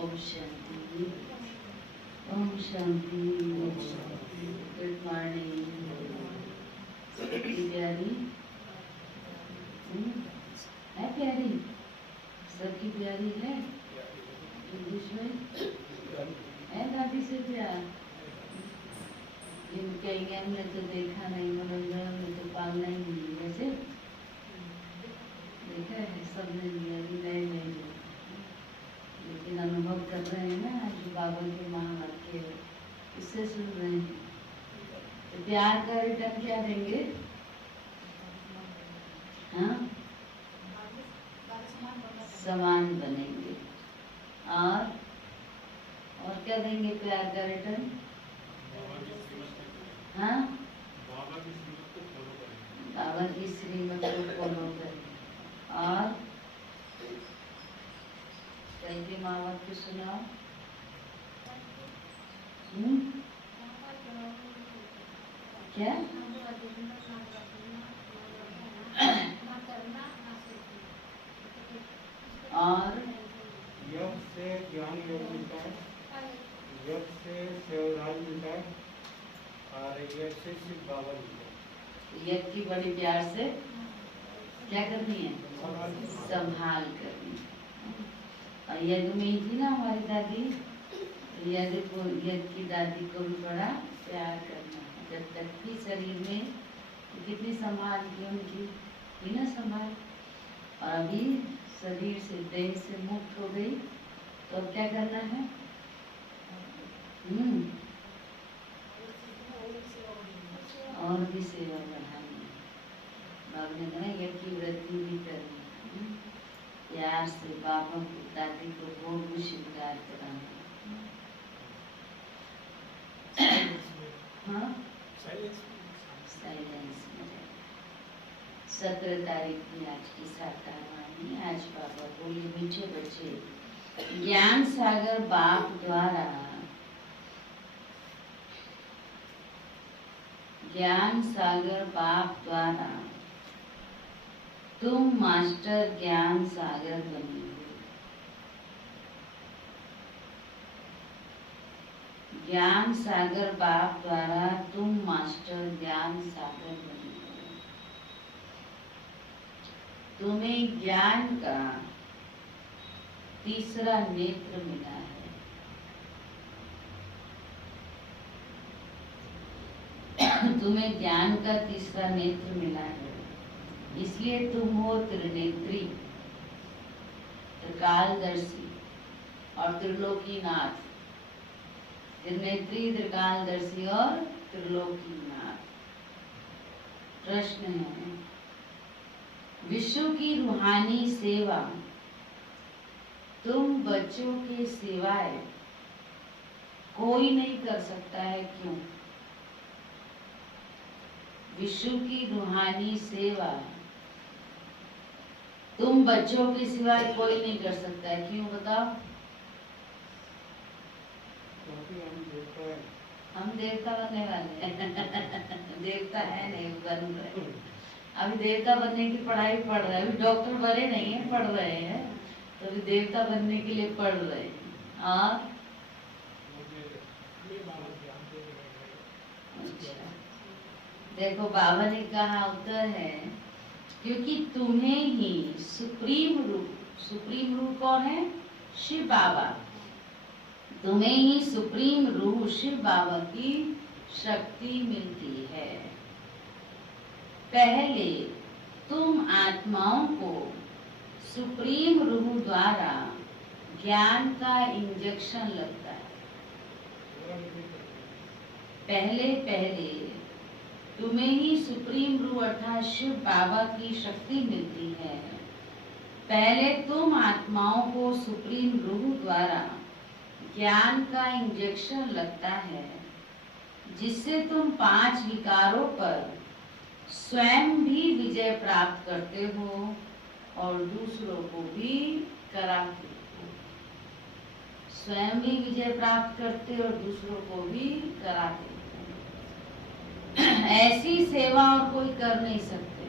Om Shanti, Om Shanti, Om Shanti. Good morning प्यारी, है प्यारी, सबकी प्यारी है। इंग्लिश में है दादी से प्यार। इनके हमने तो देखा नहीं, मनोरंजन में तो पालना ही नहीं, वैसे देखा है सबने नए नए, लेकिन अनुभव कर रहे हैं ना आज बाबा के महावाक्य इससे सुन रहे हैं। तो प्यार का रिटर्न क्या देंगे? हाँ, समान बनेंगे। और क्या देंगे प्यार का रिटर्न? हाँ, बाबा की श्रीमत को फॉलो करें। और कहीं माँ बाप को सुनाओ। क्या? और योग से ज्ञान योग मिलता है, योग से सेवराज मिलता है, और योग से सिर्फ बाबा मिलता है। यज्ञ की बड़ी प्यार से क्या करनी है? संभाल करनी है। और यज्ञ में ही थी ना हमारी दादी, यज्ञ की दादी को भी बड़ा प्यार करना है। जब तक थी शरीर में तो कितनी संभाल की उनकी, थी ना संभाल। और अभी शरीर से, देह से मुक्त हो गई तो अब क्या करना है? और भी सेवा बढ़ानी है। बाबा ने कहा यज्ञ की वृद्धि भी करनी है। प्यार से बाबा को, दादी को भोग भी स्वीकार कराना। हाँ, साइलेंस में 17 तारीख की आज की साकारवाणी। आज बाबा बोले, मीठे बच्चे, ज्ञान सागर बाप द्वारा, ज्ञान सागर बाप द्वारा तुम मास्टर ज्ञान सागर बने हो। ज्ञान सागर बाप द्वारा तुम मास्टर ज्ञान सागर बने हो। तुम्हें ज्ञान का तीसरा नेत्र मिला है। तुम्हें ज्ञान का तीसरा नेत्र मिला है, इसलिए तुम हो त्रिनेत्री, त्रिकालदर्शी और त्रिलोकीनाथ। त्रिनेत्री, त्रिकालदर्शी और त्रिलोकीनाथ। प्रश्न है, विश्व की रूहानी सेवा तुम बच्चों के सिवाय कोई नहीं कर सकता है, क्यों? विश्व की रूहानी सेवा तुम बच्चों के सिवाय कोई नहीं कर सकता है, क्यों बताओ? क्योंकि हम देवता बनने वाले हैं। देवता है नहीं, बन रहे। अभी देवता बनने की पढ़ाई पढ़ रहे हैं, अभी डॉक्टर बने नहीं है, पढ़ रहे हैं, तो अभी देवता बनने के लिए पढ़ रहे हैं। और अच्छा, देखो बाबा ने कहा उत्तर है, क्योंकि तुम्हें ही सुप्रीम रूह कौन है? शिव बाबा। तुम्हें ही सुप्रीम रूह शिव बाबा की शक्ति मिलती है। पहले तुम आत्माओं को सुप्रीम रूह द्वारा ज्ञान का इंजेक्शन लगता है। पहले तुम्हें ही सुप्रीम रूह अर्थात शिव बाबा की शक्ति मिलती है। पहले तुम आत्माओं को सुप्रीम रूह द्वारा ज्ञान का इंजेक्शन लगता है, जिससे तुम 5 विकारों पर स्वयं भी विजय प्राप्त करते हो और दूसरों को भी कराते हो। स्वयं भी विजय प्राप्त करते और दूसरों को भी कराते हो। ऐसी सेवा और कोई कर नहीं सकते।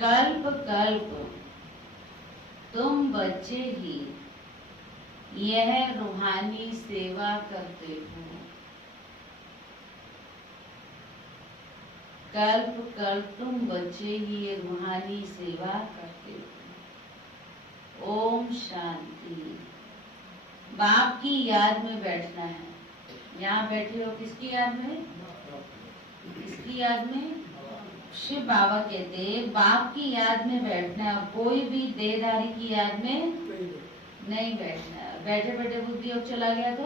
कल्प कल्प तुम बच्चे ही यह रूहानी सेवा करते हो। कल्प कल्प तुम बच्चे ही ये रूहानी सेवा करते हो। ओम शांति। बाप की याद में बैठना है। यहाँ बैठे हो किसकी याद में? किसकी याद में? शिव बाबा कहते हैं बाप की याद में बैठना है, कोई भी देहधारी की याद में नहीं बैठना है। बैठे बैठे बुद्धि अब चला गया तो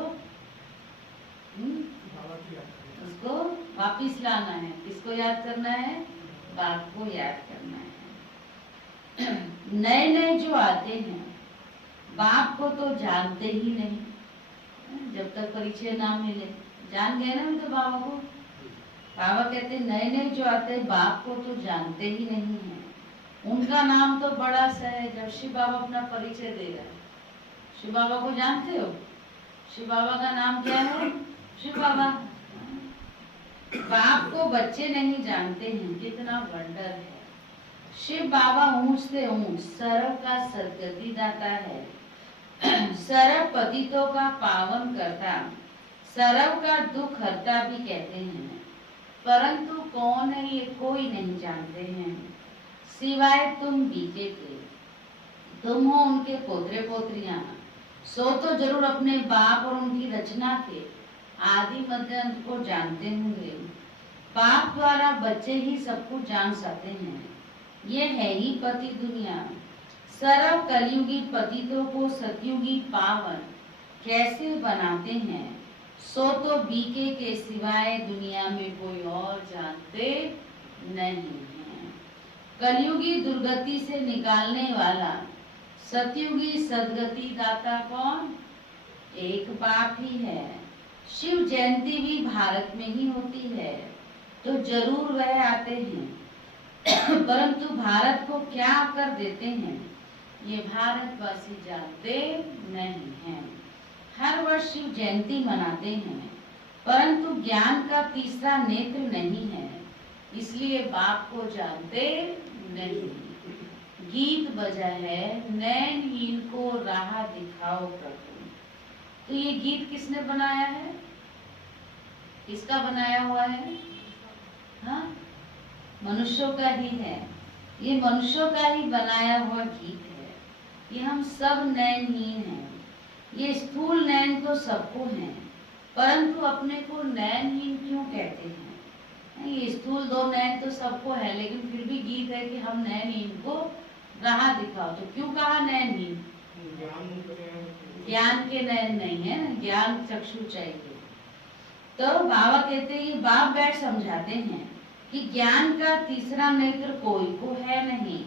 उसको वापिस लाना है। किसको याद करना है? बाप को याद करना है। नए नए जो आते हैं बाप को तो जानते ही नहीं, जब तक परिचय ना मिले। जान गए ना तो बाबा को। बाबा कहते नए नए जो आते हैं बाप को तो जानते ही नहीं है। उनका नाम तो बड़ा सा है। जब शिव बाबा अपना परिचय दे रहा है, शिव बाबा को जानते हो? शिव बाबा का नाम क्या है? शिव बाबा। बाप को बच्चे नहीं जानते हैं, कितना वंडर है। शिव बाबा ऊंच से ऊंच सर्व का सदगति दाता है, सर्व पतितों का पावन करता, सर्व का दुख हरता भी कहते हैं। परंतु कौन है ये कोई नहीं जानते हैं, सिवाय तुम बीते के। तुम हो उनके पोतरे पोत्रियां, सो तो जरूर अपने बाप और उनकी रचना के आदि मध्य अंत को जानते होंगे। बाप द्वारा बच्चे ही सब कुछ जान सकते हैं। ये है ही पति दुनिया। सर्व कलयुगी पतितों को सतयुगी पावन कैसे बनाते हैं, सो तो बीके के सिवाय दुनिया में कोई और जानते नहीं है। कलयुगी दुर्गति से निकालने वाला सतयुगी सदगति दाता कौन? एक बाप ही है। शिव जयंती भी भारत में ही होती है, तो जरूर वह आते हैं। परंतु भारत को क्या कर देते हैं ये भारतवासी जानते नहीं हैं। हर वर्ष शिव जयंती मनाते हैं, परंतु ज्ञान का तीसरा नेत्र नहीं है, इसलिए बाप को जानते नहीं। गीत बजा है नैनहीन को राह दिखाओ प्रभु। तो ये गीत किसने बनाया है? किसका बनाया हुआ है? हाँ, मनुष्यों का ही है। ये मनुष्यों का ही बनाया हुआ गीत है। ये हम सब नैनहीन हैं। ये स्थूल नयन तो सबको है, परंतु अपने को नयनहीन क्यों कहते हैं? ये स्थूल दो नयन तो सबको है, लेकिन फिर भी गीत है कि हम नयनहीन को राह दिखाओ। तो क्यों कहा नयनहीन? ज्ञान के नयन नहीं है ना, ज्ञान चक्षु चाहिए। तो बाबा कहते हैं, बाप बैठ समझाते हैं कि ज्ञान का तीसरा नेत्र कोई को है नहीं।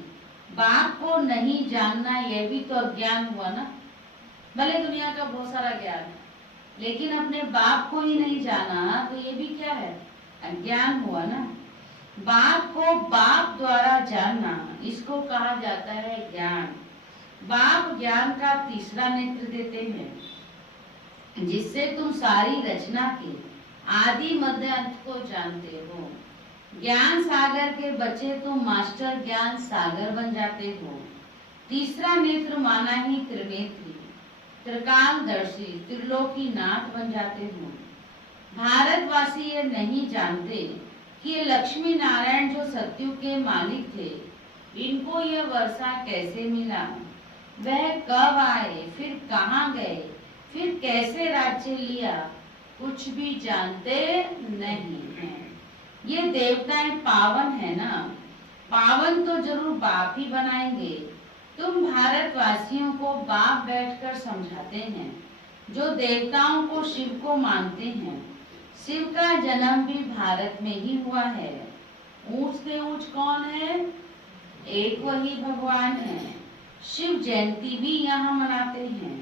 बाप को नहीं जानना यह भी तो अज्ञान हुआ ना। भले दुनिया का बहुत सारा ज्ञान है, लेकिन अपने बाप को ही नहीं जाना तो ये भी क्या है? अज्ञान हुआ ना। बाप को बाप द्वारा जानना, इसको कहा जाता है ज्ञान। बाप ज्ञान का तीसरा नेत्र देते हैं, जिससे तुम सारी रचना के आदि मध्य अंत को जानते हो। ज्ञान सागर के बच्चे तुम मास्टर ज्ञान सागर बन जाते हो। तीसरा नेत्र माना ही त्रिनेत्री, त्रिकालदर्शी, त्रिलोकी नाथ बन जाते हो। भारतवासी ये नहीं जानते कि ये लक्ष्मी नारायण जो सत्यु के मालिक थे, इनको यह वर्षा कैसे मिला, वह कब आए, फिर कहाँ गए, फिर कैसे राज्य लिया, कुछ भी जानते नहीं हैं। ये देवताएं पावन है ना, पावन तो जरूर बाप ही बनाएंगे। तुम भारतवासियों को बाप बैठकर समझाते हैं, जो देवताओं को शिव को मानते हैं। शिव का जन्म भी भारत में ही हुआ है। ऊंच से ऊंच कौन है? एक वही भगवान है। शिव जयंती भी यहाँ मनाते हैं।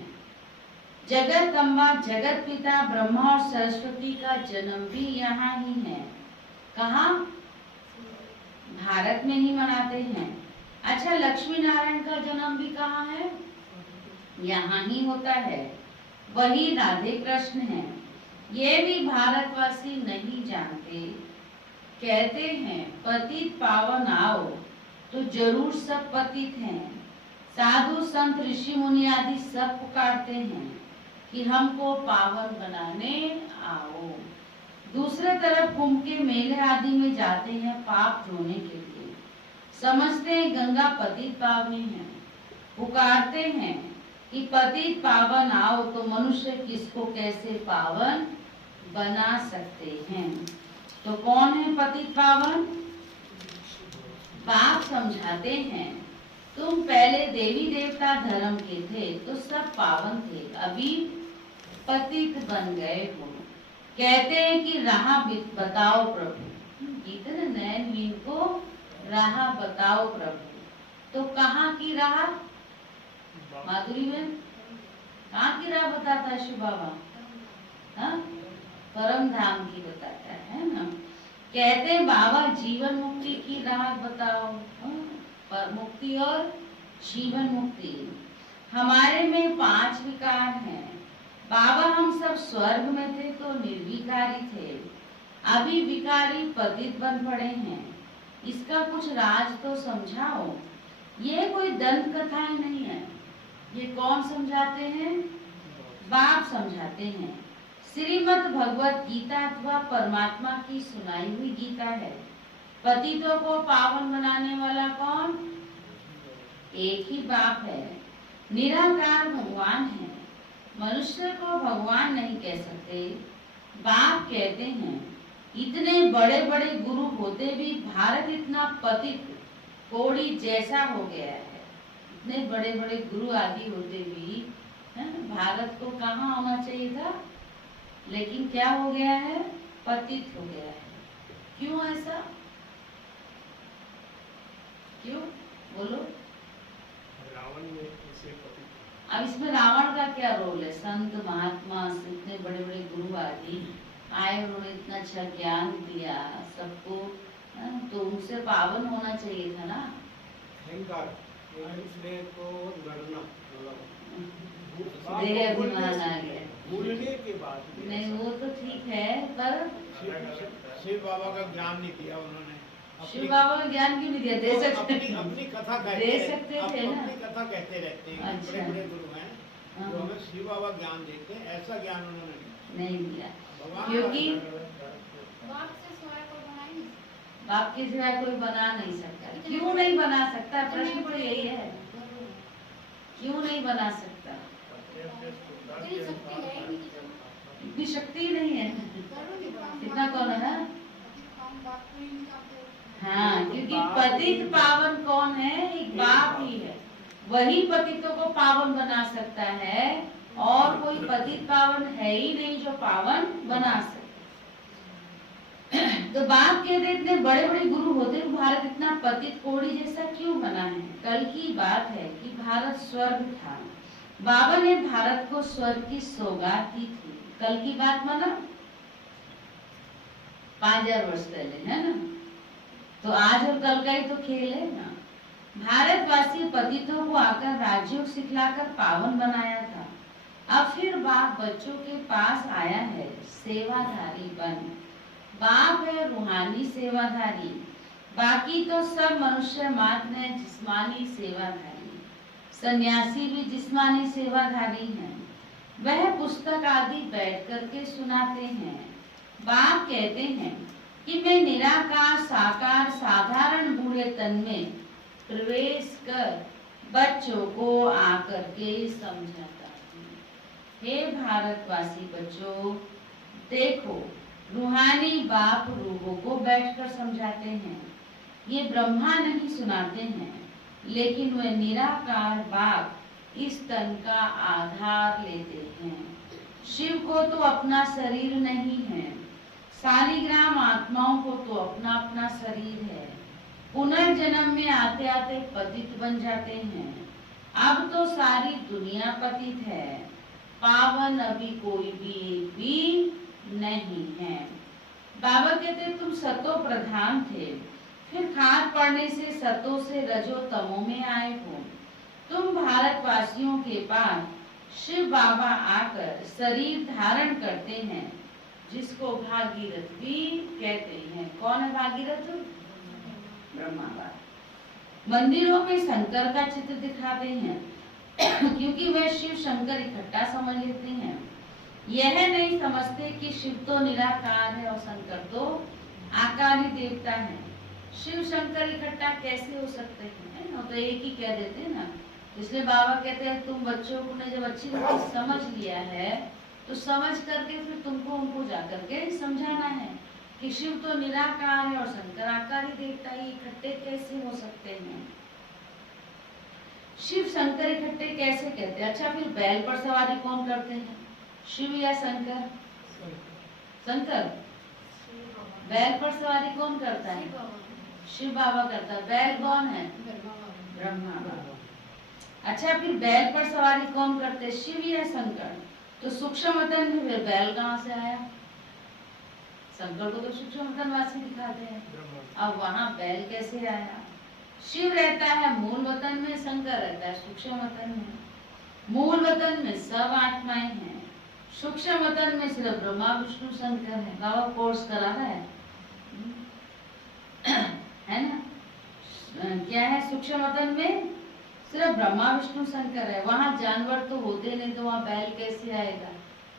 जगत अम्बा, जगत पिता ब्रह्मा और सरस्वती का जन्म भी यहाँ ही है। कहाँ? भारत में ही मनाते हैं। अच्छा, लक्ष्मी नारायण का जन्म भी कहाँ है? यहाँ ही होता है। वही राधे कृष्ण है। ये भी भारतवासी नहीं जानते। कहते हैं पतित पावन आओ, तो जरूर सब पतित हैं। साधु संत ऋषि मुनि आदि सब पुकारते हैं कि हमको पावन बनाने आओ। दूसरे तरफ कुंभ के मेले आदि में जाते हैं पाप धोने के लिए। समझते हैं गंगा पतित पावनी है। पुकारते हैं कि पतित पावन आओ, तो मनुष्य किसको कैसे पावन बना सकते हैं? तो कौन है पतित पावन? बाप समझाते हैं, तुम पहले देवी देवता धर्म के थे तो सब पावन थे, अभी पतित बन गए हो। कहते हैं कि राह बताओ प्रभु, इतने नयनहीन को राह बताओ प्रभु। तो कहाँ की राह? माधुरी में कहाँ की राह बताता है शिव बाबा? हाँ, परम धाम की बताता है ना। कहते हैं बाबा जीवन मुक्ति की राह बताओ। पर मुक्ति और जीवन मुक्ति, हमारे में 5 विकार हैं। बाबा हम सब स्वर्ग में थे तो निर्विकारी थे, अभी विकारी पतित बन पड़े हैं। इसका कुछ राज तो समझाओ। ये कोई दंत कथाएं नहीं है। ये कौन समझाते हैं? बाप समझाते हैं। श्रीमद् भगवत गीता अथवा परमात्मा की सुनाई हुई गीता है। पतितों को पावन बनाने वाला कौन? एक ही बाप है, निराकार भगवान है। मनुष्य को भगवान नहीं कह सकते। बाप कहते हैं इतने बड़े बड़े गुरु होते भी भारत इतना पतित कोड़ी जैसा हो गया है। इतने बड़े बड़े गुरु आदि होते भी भारत को कहाँ होना चाहिए था, लेकिन क्या हो गया है? पतित हो गया है। क्यों ऐसा? क्यों बोलो? रावण में इसे पतित। अब इसमें रावण का क्या रोल है? संत महात्मा इतने बड़े बड़े गुरु आदि आए, उन्होंने इतना अच्छा ज्ञान दिया सबको, तो उनसे पावन होना चाहिए था ना। अहंकार, इसलिए तो लड़ना, देह अभिमान आ गया। भूलने के बाद नहीं, वो तो ठीक है, पर शिव बाबा का ज्ञान नहीं दिया उन्होंने। शिव बाबा का ज्ञान क्यों नहीं दिया? दे सकते, अपनी कथा कहते दे सकते थे ना। अपनी कथा कहते रहते हैं। अच्छा। बड़े बड़े गुरु हैं जो हमें शिव बाबा ज्ञान देते हैं, ऐसा ज्ञान उन्होंने नहीं दिया, भगवान क्योंकि बाप से सिवाय कोई बना ही नहीं। बाप के सिवाय कोई बना नहीं सकता। क्यों नहीं बना सकता? प्रश्न तो यही है, क्यों नहीं बना सकता? इतनी शक्ति है ही नहीं कि इतनी शक्ति नहीं है। करूँगी काम। कितना कौन है? काम बात को ही नहीं करते। हाँ, क्योंकि पतित पावन कौन है? एक बाप ही है। वही पतितों को पावन बना सकता है, और कोई पतित पावन है ही नहीं जो पावन बना सके। तो बाप कहते इतने बड़े बड़े गुरु होते हुए भारत इतना पतित कोड़ी जैसा क्यों बना है? कल की बात है कि भारत स्वर्ग था, बाबा ने भारत को स्वर्ग की सौगात दी थी। कल की बात माना 5000 वर्ष पहले, है ना? तो आज और कल का ही तो खेल है ना। भारतवासी पतितों को आकर राजयोग सिखलाकर पावन बनाया था। अब फिर बाप बच्चों के पास आया है सेवाधारी बन। बाप है रूहानी सेवाधारी, बाकी तो सब मनुष्य मात्र है जिस्मानी सेवाधारी। सन्यासी भी जिस्मानी सेवाधारी हैं। वह पुस्तक आदि बैठ करके सुनाते हैं। बाप कहते हैं कि मैं निराकार साकार साधारण बूढ़े तन में प्रवेश कर बच्चों को आकर के समझाता हूँ। हे भारतवासी बच्चों, देखो रूहानी बाप रूहों को बैठकर समझाते हैं। ये ब्रह्मा नहीं सुनाते हैं, लेकिन वह निराकार बाप इस तन का आधार लेते हैं। शिव को तो अपना शरीर नहीं है, शालिग्राम आत्माओं को तो अपना अपना शरीर है। पुनर्जन्म में आते आते पतित बन जाते हैं। अब तो सारी दुनिया पतित है, पावन अभी कोई भी नहीं है। बाबा कहते तुम सतो प्रधान थे, फिर खाद पड़ने से सतो से रजो तमो में आए हो। तुम भारतवासियों के पास शिव बाबा आकर शरीर धारण करते हैं, जिसको भागीरथ भी कहते हैं। कौन है भागीरथ? ब्रह्मा बाबा। मंदिरों में शंकर का चित्र दिखाते हैं क्योंकि वह शिव शंकर इकट्ठा समझ लेते हैं। यह नहीं समझते कि शिव तो निराकार है और शंकर तो आकारी देवता है। शिव शंकर इकट्ठा कैसे हो सकते हैं? तो एक ही कह देते हैं ना। इसलिए बाबा कहते हैं तुम बच्चों को ने जब अच्छी तरह समझ लिया है, तो समझ करके फिर तुमको उनको जाकर के समझाना है कि शिव तो निराकार है और शंकर आकारी देवता, ही इकट्ठे कैसे हो सकते हैं? शिव शंकर इकट्ठे कैसे कहते हैं? अच्छा, फिर बैल पर सवारी कौन करते हैं, शिव या शंकर? शंकर। बैल पर सवारी कौन करता है? शिव बाबा करता है। बैल कौन है? ब्रह्मा बाबा। अच्छा, फिर बैल पर सवारी कौन करते, शिव या शंकर? तो सूक्ष्म मतन में फिर बैल कहाँ से आया? शंकर को तो सूक्ष्म मतन वासी दिखाते हैं, अब वहाँ बैल कैसे आया? शिव रहता है मूल वतन में, शंकर रहता है सूक्ष्म वतन में। मूल वतन में सब आत्माएं हैं, सूक्ष्म वतन में सिर्फ ब्रह्मा विष्णु शंकर है। बाबा कोर्स करा है ना? क्या है? सूक्ष्म वतन में सिर्फ ब्रह्मा विष्णु शंकर है। वहाँ जानवर तो होते नहीं, तो वहाँ बैल कैसे आएगा?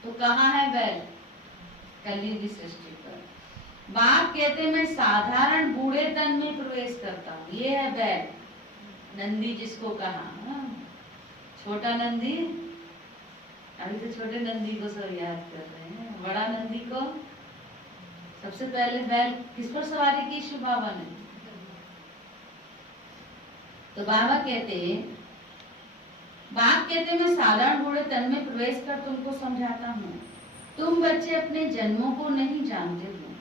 तो कहाँ है बैल? कलयुगी सृष्टि पर। बाप कहते मैं साधारण बूढ़े तन में प्रवेश करता हूँ। ये है बैल, नंदी जिसको कहा ना? छोटा नंदी, अभी तो छोटे नंदी को सब याद कर रहे हैं। बड़ा नंदी को सबसे पहले बैल किस पर सवारी की? शिव बाबा ने। तो बाबा कहते बाप कहते मैं साधारण बूढ़े तन में प्रवेश कर तुमको समझाता हूँ। तुम बच्चे अपने जन्मों को नहीं जानते हो।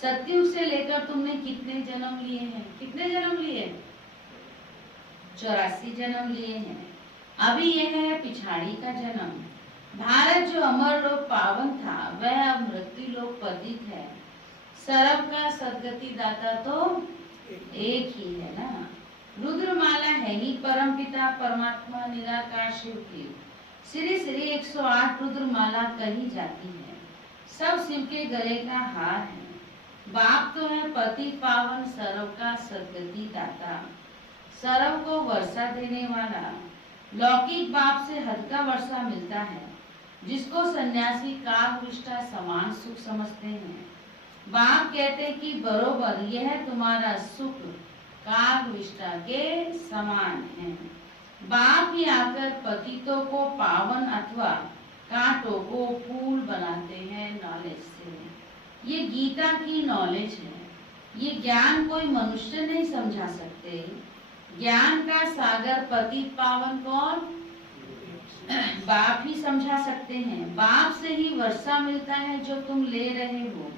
सतयुग से लेकर तुमने कितने जन्म लिए हैं? कितने जन्म लिए? 84 जन्म लिए हैं। अभी यह है पिछाड़ी का जन्म। भारत जो अमर लोक पावन था, वह अब मृत्यु लोक पतित है। सर्व का सदगति दाता तो एक ही है ना। रुद्रमाला है ही परम पिता परमात्मा निराकार शिव की। श्री श्री 108 रुद्रमाला कही जाती है। सब शिव के गले का हार है। बाप तो है पति पावन, सर्व का सदगति दाता, सर्व को वर्षा देने वाला। लौकिक बाप से हद का वर्षा मिलता है, जिसको सन्यासी कागविष्ठा समान सुख समझते हैं। बाप कहते कि बरोबर यह तुम्हारा सुख कागविष्ठा के समान है। बाप ही आकर पतितों को पावन अथवा कांटों को फूल बनाते हैं नॉलेज से। ये गीता की नॉलेज है। ये ज्ञान कोई मनुष्य नहीं समझा सकते। ज्ञान का सागर पतित पावन कौन? बाप ही समझा सकते हैं। बाप से ही वर्षा मिलता है जो तुम ले रहे हो।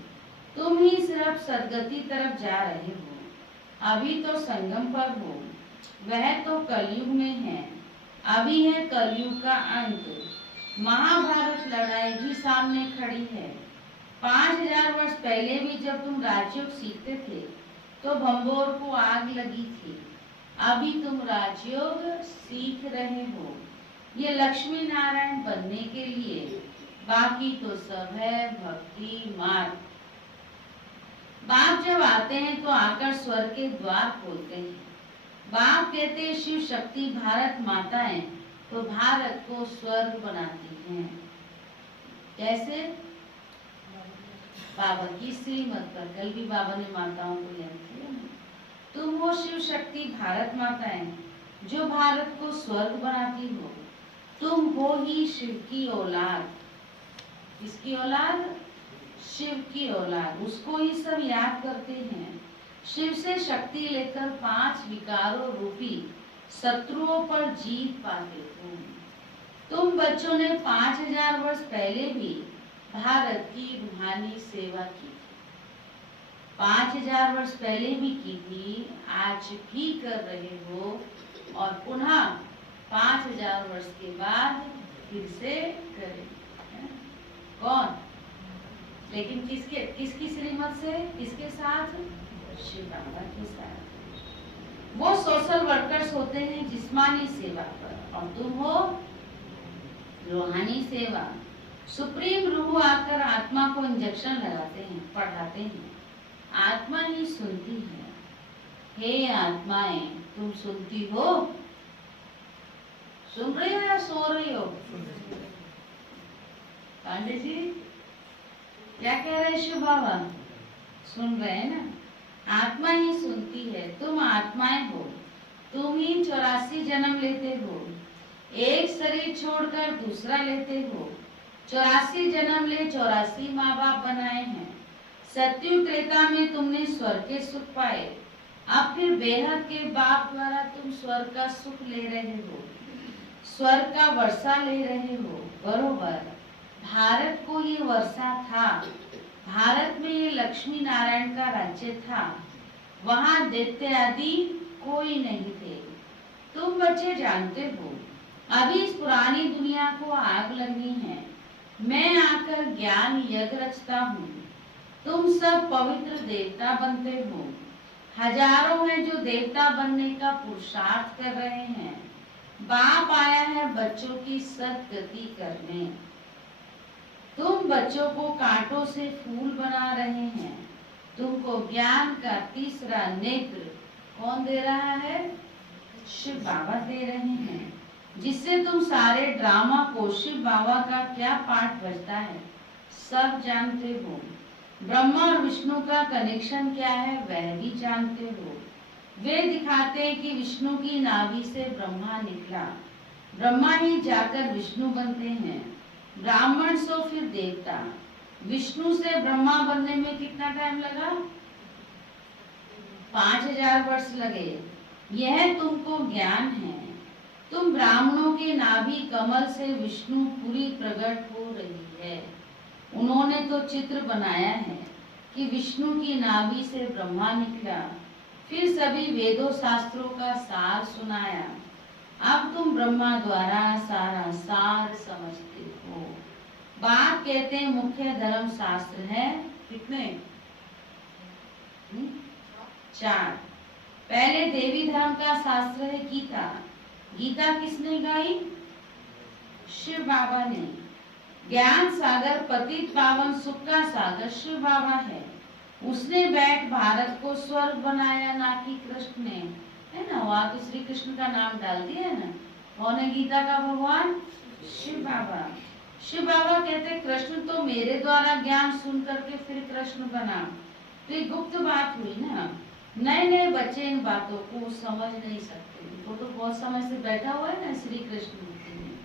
तुम ही सिर्फ सदगति तरफ जा रहे हो। अभी तो संगम पर हो, वह तो कलयुग में है। अभी है कलयुग का अंत। महाभारत लड़ाई भी सामने खड़ी है। 5000 वर्ष पहले भी जब तुम राजयोग सीखते थे तो भंबोर को आग लगी थी। अभी तुम राजयोग सीख रहे हो, ये लक्ष्मी नारायण बनने के लिए। बाकी तो सब है भक्ति मार्ग। बाप जब आते हैं तो आकर स्वर्ग के द्वार खोलते हैं। बाप कहते हैं शिव शक्ति भारत माताएं तो भारत को स्वर्ग बनाती हैं। कैसे? बाबा की श्रीमत पर कल भी बाबा ने माताओं को याद किया। तुम हो शिव शक्ति भारत माताएं जो भारत को स्वर्ग बनाती हो। तुम हो ही शिव की औलाद। किसकी औलाद? शिव की औलाद। उसको ही सब याद करते हैं। शिव से शक्ति लेकर 5 विकारों रूपी शत्रुओं पर जीत पाते हो। तुम बच्चों ने 5000 वर्ष पहले भी भारत की रूहानी सेवा की थी। 5000 वर्ष पहले भी की थी, आज भी कर रहे हो और पुनः 5000 वर्ष के बाद फिर से करेंगे। कौन? लेकिन किसकी श्रीमत से? किसके साथ? शिव बाबा के साथ। वो सोशल वर्कर्स होते हैं जिस्मानी सेवा पर और तुम हो रूहानी सेवा। सुप्रीम रूह आकर आत्मा को इंजेक्शन लगाते हैं, पढ़ाते हैं। आत्मा ही सुनती है। हे आत्माएं, तुम सुनती हो? सुन रही हो या सो रही हो? पांडे जी क्या कह रहे हैं? शिव बाबा सुन रहे हैं ना? आत्मा ही सुनती है। तुम आत्माएं हो। तुम ही 84 जन्म लेते हो। एक शरीर छोड़कर दूसरा लेते हो। 84 जन्म ले 84 माँ बाप बनाए हैं। सत्युग त्रेता में तुमने स्वर्ग के सुख पाए। अब फिर बेहद के बाप द्वारा तुम स्वर्ग का सुख ले रहे हो, स्वर्ग का वर्षा ले रहे हो। बरोबर भारत को ये वर्षा था। भारत में ये लक्ष्मी नारायण का राज्य था। वहाँ दैत्य आदि कोई नहीं थे। तुम बच्चे जानते हो अभी इस पुरानी दुनिया को आग लगनी है। मैं आकर ज्ञान यज्ञ रचता हूँ। तुम सब पवित्र देवता बनते हो। हजारों हैं जो देवता बनने का पुरुषार्थ कर रहे हैं। बाप आया है बच्चों की सदगति करने। तुम बच्चों को कांटों से फूल बना रहे हैं। तुमको ज्ञान का तीसरा नेत्र कौन दे रहा है? शिव बाबा दे रहे हैं, जिससे तुम सारे ड्रामा को शिव बाबा का क्या पाठ बजता है सब जानते हो। ब्रह्मा और विष्णु का कनेक्शन क्या है वह भी जानते हो। वे दिखाते हैं कि विष्णु की नाभि से ब्रह्मा निकला। ब्रह्मा ही जाकर विष्णु बनते हैं। ब्राह्मण सो फिर देवता। विष्णु से ब्रह्मा बनने में कितना टाइम लगा? 5000 वर्ष लगे। यह तुमको ज्ञान है। तुम ब्राह्मणों के नाभि कमल से विष्णु पूरी प्रकट हो रही है। उन्होंने तो चित्र बनाया है कि विष्णु की नाभि से ब्रह्मा निकला। फिर सभी वेदों शास्त्रों का सार सुनाया। अब तुम ब्रह्मा द्वारा सारा सार समझते हो। बाप कहते हैं मुख्य धर्म शास्त्र है कितने? 4। पहले देवी धर्म का शास्त्र है गीता। गीता किसने गाई? शिव बाबा ने। ज्ञान सागर पतित पावन सुख का सागर शिव बाबा है। उसने बैठ भारत को स्वर्ग बनाया, ना कि कृष्ण ने, है ना? वहाँ तो श्री कृष्ण का नाम डाल दिया है ना। कौन है गीता का भगवान? शिव बाबा। शिव बाबा कहते कृष्ण तो मेरे द्वारा ज्ञान सुन करके फिर कृष्ण बना। तो ये गुप्त बात हुई ना। नए नए बच्चे इन बातों को समझ नहीं सकते। वो तो बहुत समय से बैठा हुआ है ना श्री कृष्ण मूर्ति में।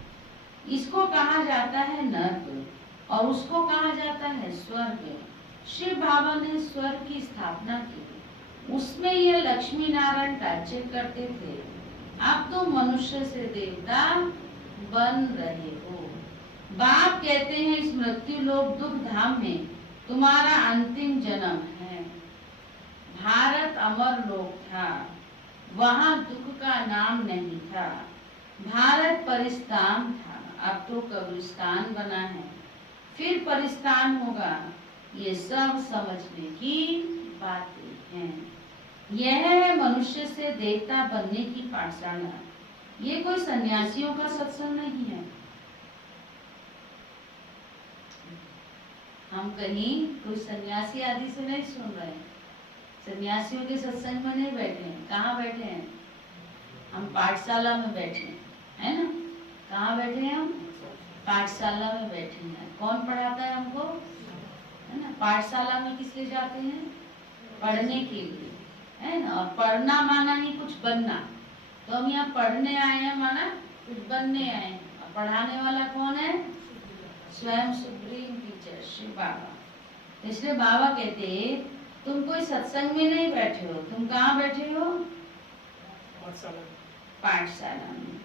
इसको कहा जाता है नर्क और उसको कहा जाता है स्वर्ग। शिव बाबा ने स्वर्ग की स्थापना की, उसमें ये लक्ष्मी नारायण राज्य करते थे। अब तुम मनुष्य से देवता बन रहे हो। बाप कहते हैं इस मृत्यु लोक दुख धाम में तुम्हारा अंतिम जन्म है। भारत अमर लोक था, वहाँ दुख का नाम नहीं था। भारत परिस्तान था, अब तो कब्रिस्तान बना है, फिर परिस्तान होगा। ये सब समझने की बातें हैं। यह है मनुष्य से देवता बनने की पाठशाला। ये कोई सन्यासियों का सत्संग नहीं है। हम कहीं कोई सन्यासी आदि से नहीं सुन रहे हैं, सन्यासियों के सत्संग में नहीं बैठे हैं। कहाँ बैठे हैं? हम पाठशाला में बैठे हैं, है ना? कहाँ बैठे हैं हम? पाठशाला में बैठे हैं। कौन पढ़ाता है हमको? है ना? पाठशाला में किस लिए जाते हैं? पढ़ने के लिए, है ना? और पढ़ना माना ही कुछ बनना। तो हम यहाँ पढ़ने आए हैं माना कुछ बनने आए हैं। और पढ़ाने वाला कौन है? स्वयं सुप्रीम टीचर शिव बाबा। इसलिए बाबा कहते तुम कोई सत्संग में नहीं बैठे हो, तुम कहाँ बैठे हो? पाठशाला में।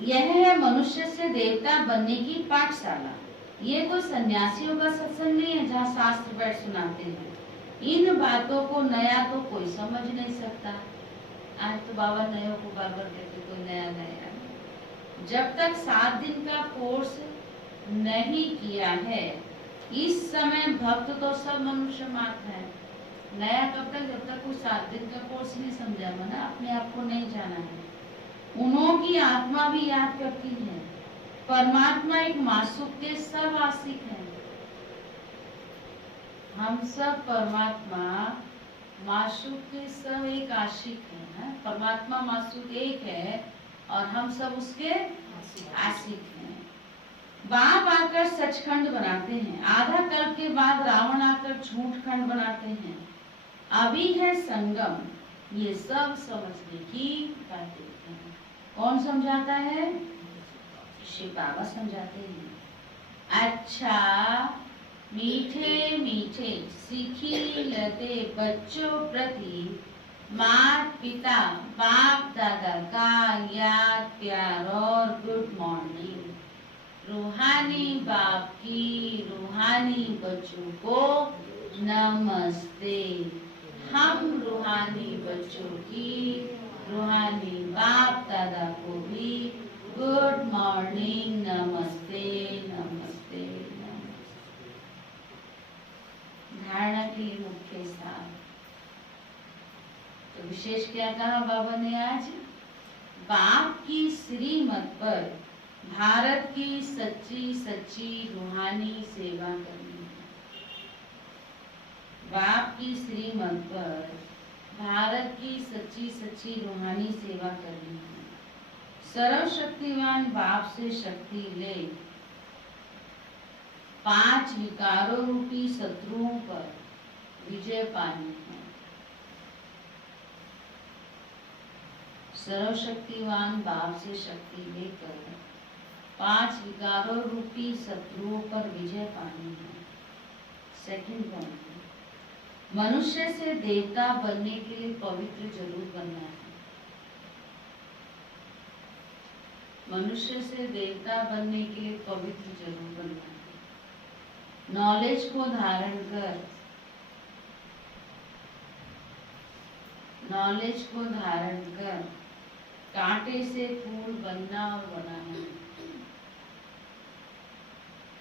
यह है मनुष्य से देवता बनने की पाठशाला। ये कोई सन्यासियों का सत्संग नहीं है जहाँ शास्त्र बैठ सुनाते हैं। इन बातों को नया तो कोई समझ नहीं सकता। आज तो बाबा नयों को बार बार कहते कोई नया नया। जब तक 7 दिन का कोर्स नहीं किया है, इस समय भक्त तो सब मनुष्य मात्र है। नया कब तक? जब तक कोई 7 दिन का कोर्स नहीं समझा, माना अपने आप को नहीं जाना है। उन्हों की आत्मा भी याद करती है, परमात्मा एक मासूक के सब आशिक है। हम सब परमात्मा मासूक के सब एक आशिक है। परमात्मा मासूक एक है और हम सब उसके आशिक हैं। बाप आकर सचखंड बनाते हैं, आधा कल्प के बाद रावण आकर झूठ खंड बनाते हैं। अभी है संगम, ये सब समझने की बातें हैं। कौन समझाता है? शिव बाबा समझाते हैं। अच्छा मीठे मीठे सीखी लेते बच्चों प्रति माता पिता बाप दादा का याद प्यार और गुड मॉर्निंग। रूहानी बाप की रूहानी बच्चों को नमस्ते। हम रूहानी बच्चों की रूहानी बाप दादा को भी गुड मॉर्निंग, नमस्ते नमस्ते नमस्ते। धारणा के लिए मुख्य सार तो विशेष क्या कहा बाबा ने आज? बाप की श्रीमत पर भारत की सच्ची सच्ची रूहानी सेवा करनी है। बाप की श्रीमत पर भारत की सच्ची सच्ची रूहानी सेवा करनी है। सर्वशक्तिवान बाप से शक्ति ले 5 विकारों रूपी शत्रुओं पर विजय पानी है। सर्वशक्तिवान बाप से शक्ति लेकर 5 विकारों रूपी शत्रुओं पर विजय पानी है। सेकंड पॉइंट, मनुष्य से देवता बनने के लिए पवित्र जरूर बनना है। मनुष्य से देवता बनने के लिए पवित्र जरूर बनना है। नॉलेज को धारण कर, नॉलेज को धारण कर कांटे से फूल बनना और बनाना है।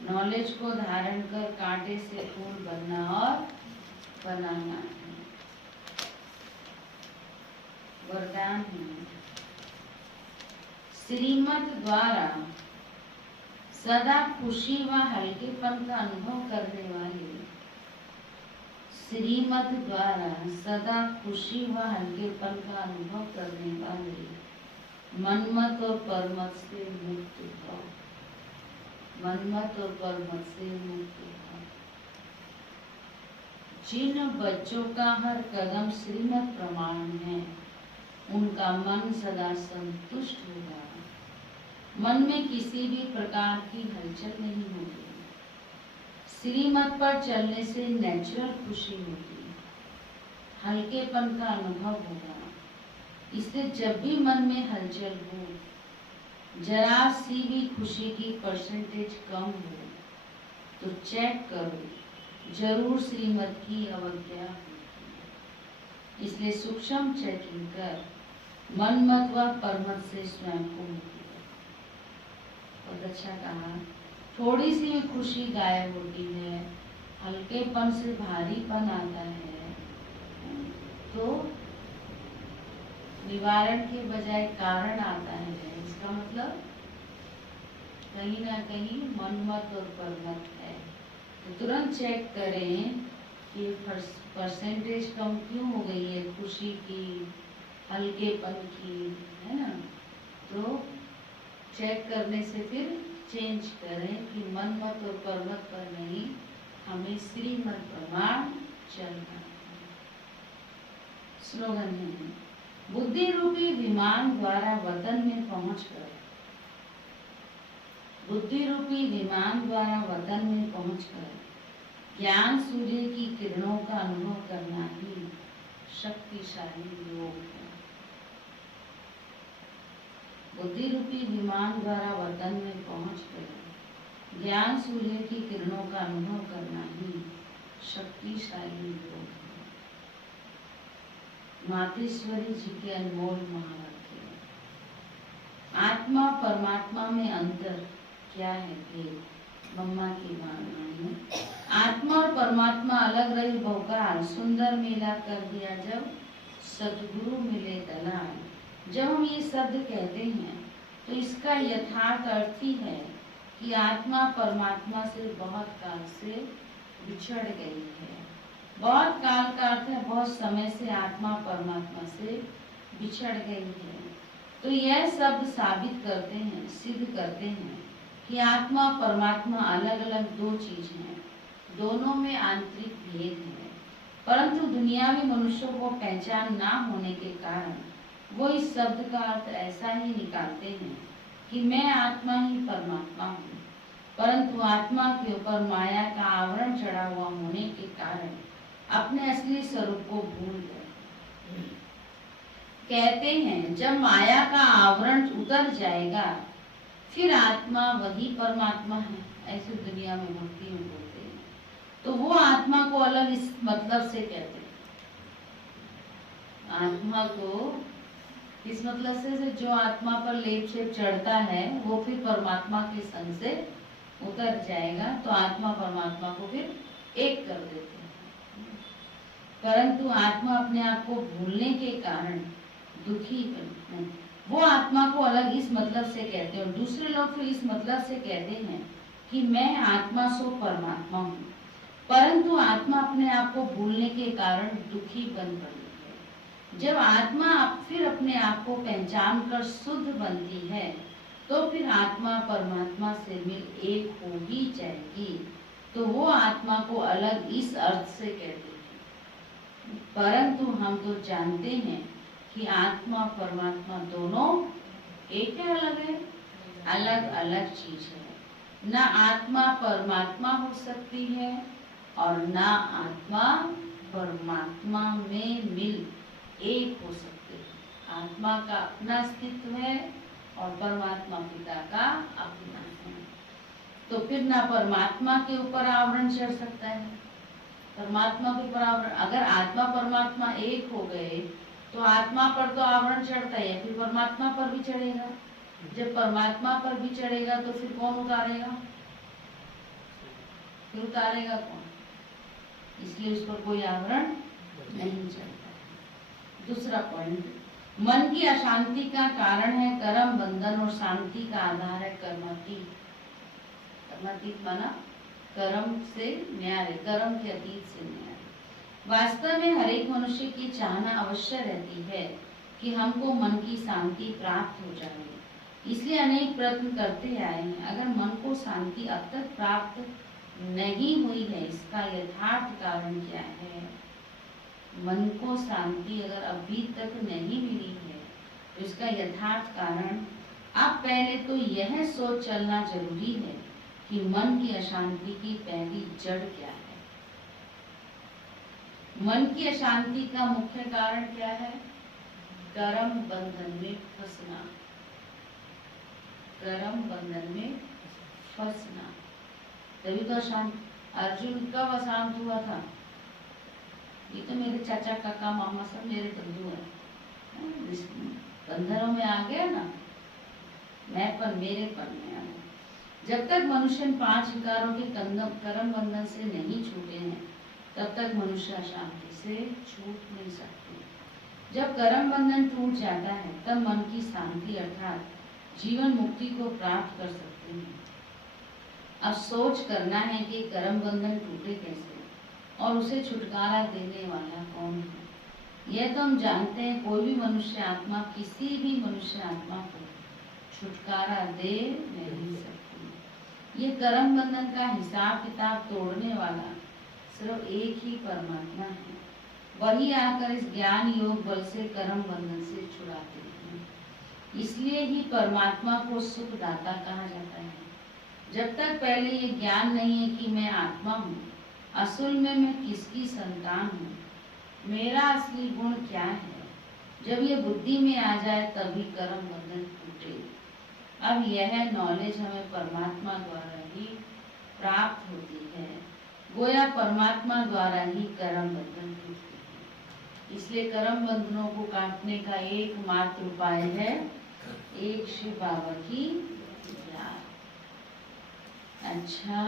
नॉलेज को धारण कर कांटे से फूल बनना और बनाना है। वरदान है, श्रीमत द्वारा सदा खुशी व हल्केपन का अनुभव करने वाले, श्रीमत द्वारा सदा खुशी व हल्केपन का अनुभव करने वाले मनमत और परमत से मुक्त हो। मनमत और परमत से मुक्त हो। जिन बच्चों का हर कदम श्रीमत प्रमाण है, उनका मन सदा संतुष्ट होगा। मन में किसी भी प्रकार की हलचल नहीं होती। श्रीमत पर चलने से नेचुरल खुशी होती है, हल्केपन का अनुभव होगा। इसलिए जब भी मन में हलचल हो, जरा सी भी खुशी की परसेंटेज कम हो तो चेक करो, जरूर श्रीमत की अवज्ञा होगी। इसलिए सूक्ष्म चेकिंग कर मनमत व परमत से स्वयं को मुक्ति दो। बहुत अच्छा कहा। थोड़ी सी खुशी गायब होती है, हल्केपन से भारीपन आता है, तो निवारण के बजाय कारण आता है। इसका मतलब कहीं ना कहीं मनमत और परमत है। तो तुरंत चेक करें कि परसेंटेज कम क्यों हो गई है, खुशी की, हल्केपन की, है ना। तो चेक करने से फिर चेंज करें कि मनमत और परमत पर नहीं, हमें श्रीमत प्रमाण चलना है। स्लोगन है, बुद्धि रूपी विमान द्वारा वतन में पहुंचकर, बुद्धि रूपी विमान द्वारा वतन में पहुंचकर ज्ञान सूर्य की किरणों का अनुभव करना ही शक्तिशाली योग है। बुद्धि रूपी विमान द्वारा वतन में पहुंचकर ज्ञान सूर्य की किरणों का अनुभव करना ही शक्तिशाली योग है। मातेश्वरी जी के अनमोल महावाक्य। आत्मा परमात्मा में अंतर क्या है भेद? मम्मा की वाणी। आत्मा और परमात्मा अलग रही भोकाल, सुंदर मेला कर दिया जब सद्गुरु मिले दलाल। जब हम ये शब्द कहते हैं तो इसका यथार्थ अर्थ ही है कि आत्मा परमात्मा से बहुत काल से बिछड़ गई है। बहुत काल का अर्थ है बहुत समय से आत्मा परमात्मा से बिछड़ गई है। तो यह शब्द साबित करते हैं, सिद्ध करते हैं कि आत्मा परमात्मा अलग अलग दो चीज हैं, दोनों में आंतरिक भेद है। परंतु दुनियावी मनुष्यों को पहचान ना होने के कारण वो इस शब्द का अर्थ ऐसा ही निकालते हैं कि मैं आत्मा ही परमात्मा हूँ, परंतु आत्मा के ऊपर माया का आवरण चढ़ा हुआ होने के कारण अपने असली स्वरूप को भूल गए। कहते हैं जब माया का आवरण उतर जाएगा फिर आत्मा वही परमात्मा है, ऐसे दुनिया में भक्ति में बोलते हैं। तो वो आत्मा को अलग इस मतलब से कहते हैं। आत्मा को इस मतलब से जो आत्मा पर लेप छेप चढ़ता है वो फिर परमात्मा के संग से उतर जाएगा, तो आत्मा परमात्मा को फिर एक कर देते हैं। परंतु आत्मा अपने आप को भूलने के कारण दुखी है। वो आत्मा को अलग इस मतलब से कहते हैं और दूसरे लोग फिर इस मतलब से कहते हैं कि मैं आत्मा सो परमात्मा हूँ, परंतु आत्मा अपने आप को भूलने के कारण दुखी बन पड़ी है। जब आत्मा फिर अपने आप को पहचान कर शुद्ध बनती है तो फिर आत्मा परमात्मा से मिल एक हो ही जाएगी। तो वो आत्मा को अलग इस अर्थ से कहते हैं। परंतु हम तो जानते हैं कि आत्मा परमात्मा दोनों एक है, अलग है, अलग अलग चीज है। ना आत्मा परमात्मा हो सकती है और ना आत्मा परमात्मा में मिल एक हो सकते हैं। आत्मा का अपना अस्तित्व है और परमात्मा पिता का अपना है। तो फिर ना परमात्मा के ऊपर आवरण चढ़ सकता है, परमात्मा के ऊपर आवरण। अगर आत्मा परमात्मा एक हो गए तो आत्मा पर तो आवरण चढ़ता है, फिर परमात्मा पर भी चढ़ेगा। जब परमात्मा पर भी चढ़ेगा तो फिर कौन उतारेगा? फिर उतारेगा कौन? इसलिए उस पर कोई आवरण नहीं चढ़ता है। दूसरा पॉइंट, मन की अशांति का कारण है कर्म बंधन और शांति का आधार है कर्मातीत। कर्मातीत माना कर्म से न्यारे, कर्म के अतीत से न्यारे। वास्तव में हर एक मनुष्य की चाहना अवश्य रहती है कि हमको मन की शांति प्राप्त हो जाए, इसलिए अनेक प्रयत्न करते आए हैं। अगर मन को शांति अब तक प्राप्त नहीं हुई है, इसका यथार्थ कारण क्या है? मन को शांति अगर अभी तक नहीं मिली है तो इसका यथार्थ कारण अब पहले तो यह सोच चलना जरूरी है कि मन की अशांति की पहली जड़ क्या है। मन की अशांति का मुख्य कारण क्या है? कर्म बंधन में फंसना। कर्म बंधन में फंसना, तभी तो अशांत। अर्जुन कब अशांत हुआ था? ये तो मेरे चाचा काका मामा सब मेरे बंधु हैं, बंधनों में आ गया ना, मैंपन मेरेपन में आ गया। जब तक मनुष्य 5 विकारों के कर्म बंधन से नहीं छूटे हैं, तब तक मनुष्य अशांति से छूट नहीं सकते। जब कर्म बंधन टूट जाता है, तब मन की शांति अर्थात जीवन मुक्ति को प्राप्त कर सकते हैं। अब सोच करना है कि कर्म बंधन टूटे कैसे और उसे छुटकारा देने वाला कौन है। यह तो हम जानते हैं, कोई भी मनुष्य आत्मा किसी भी मनुष्य आत्मा को छुटकारा दे नहीं सकती। ये कर्म बंधन का हिसाब किताब तोड़ने वाला सिर्फ एक ही परमात्मा है। वही आकर इस ज्ञान योग बल से कर्म बंधन से छुड़ाते हैं। इसलिए ही परमात्मा को सुखदाता कहा जाता है। जब तक पहले ये ज्ञान नहीं है कि मैं आत्मा हूँ, असल में मैं किसकी संतान हूँ, मेरा असली गुण क्या है, जब ये बुद्धि में आ जाए तभी कर्म बंधन टूटे। अब यह नॉलेज हमें परमात्मा द्वारा ही प्राप्त होती है। गोया परमात्मा द्वारा ही कर्म बंधन टूटते हैं। इसलिए कर्म बंधनों को काटने का एकमात्र उपाय है एक शिव बाबा की याद। अच्छा,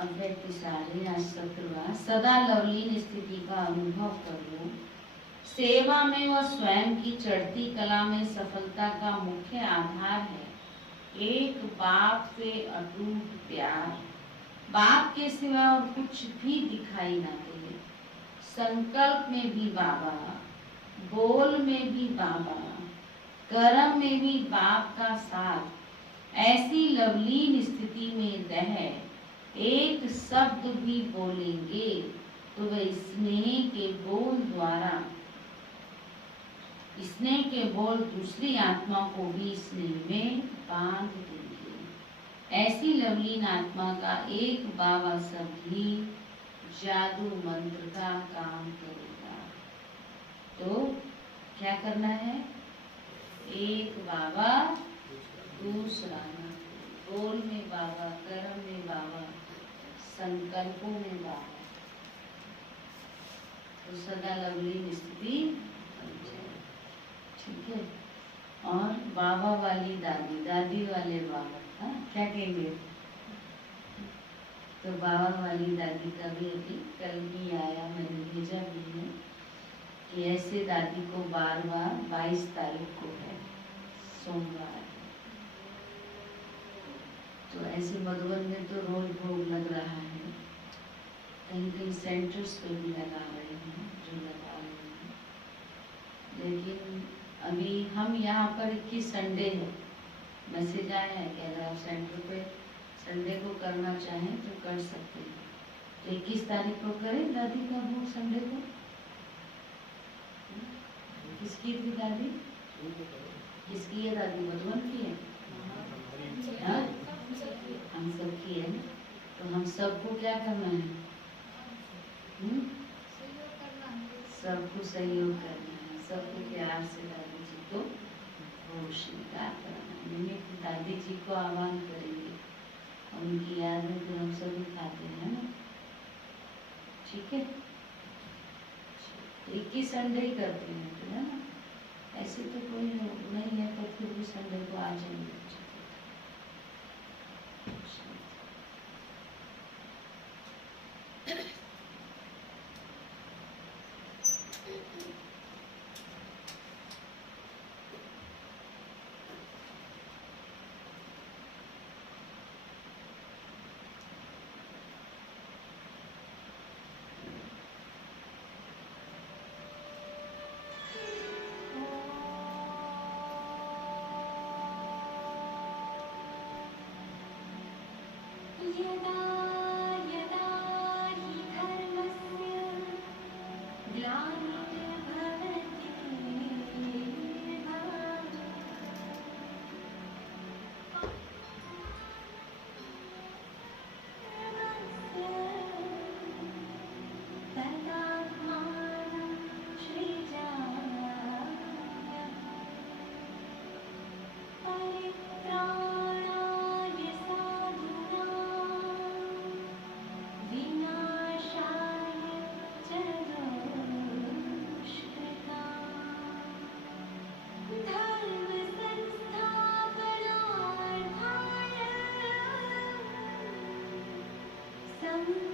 अब सारे आज 17वां। सदा लवलीन स्थिति का अनुभव कर लो। सेवा में व स्वयं की चढ़ती कला में सफलता का मुख्य आधार है एक बाप से अटूट प्यार। बाप के सिवा और कुछ भी दिखाई ना दे। संकल्प में भी बाबा, बोल में भी बाबा, कर्म में भी बाप का साथ। ऐसी लवलीन स्थिति में रह एक शब्द भी बोलेंगे तो वह स्नेह के बोल द्वारा, स्नेह के बोल दूसरी आत्मा को भी स्नेह में बांध देंगे। ऐसी लवलीन आत्मा का एक बाबा शब्द ही जादू मंत्र का काम करेगा। तो क्या करना है? एक बाबा दूसरा ना, बोल में बाबा, कर्म में बाबा, संकल्पों में बाबा, तो सदा लवलीन स्थिति। ठीक है। और बाबा वाली दादी, दादी वाले बाबा, हाँ क्या कहेंगे? तो बाबा वाली दादी का भी अभी कल भी आया, मैंने भेजा भी है कि ऐसे दादी को बार-बार 22 तारीख को है, सोमवार। तो ऐसे मधुबन में तो रोज भोग लग रहा है, कहीं कहीं सेंटर्स पे भी लगा रहे हैं जो लगा रहे हैं। लेकिन अभी हम यहाँ पर 21 संडे है, मैसेज आया है कि अगर आप सेंटर पे संडे को करना चाहें तो कर सकते हैं। तो 21 तारीख को करें दादी का भोग संडे को। किसकी थी दादी? किसकी है दादी? मधुबन की है? हाँ? हम सब की है। तो हम सबको क्या करना है? सबको सहयोग करना है, सबको प्यार से दादी जी को भोग स्वीकार करना है। निमित्त दादी जी को आह्वान करेंगे, उनकी याद में फिर हम सभी खाते हैं ना। ठीक है, 21 संडे ही करते हैं फिर, है ना। ऐसे तो कोई नहीं है तो फिर भी संडे को आ जाएंगे। हाँ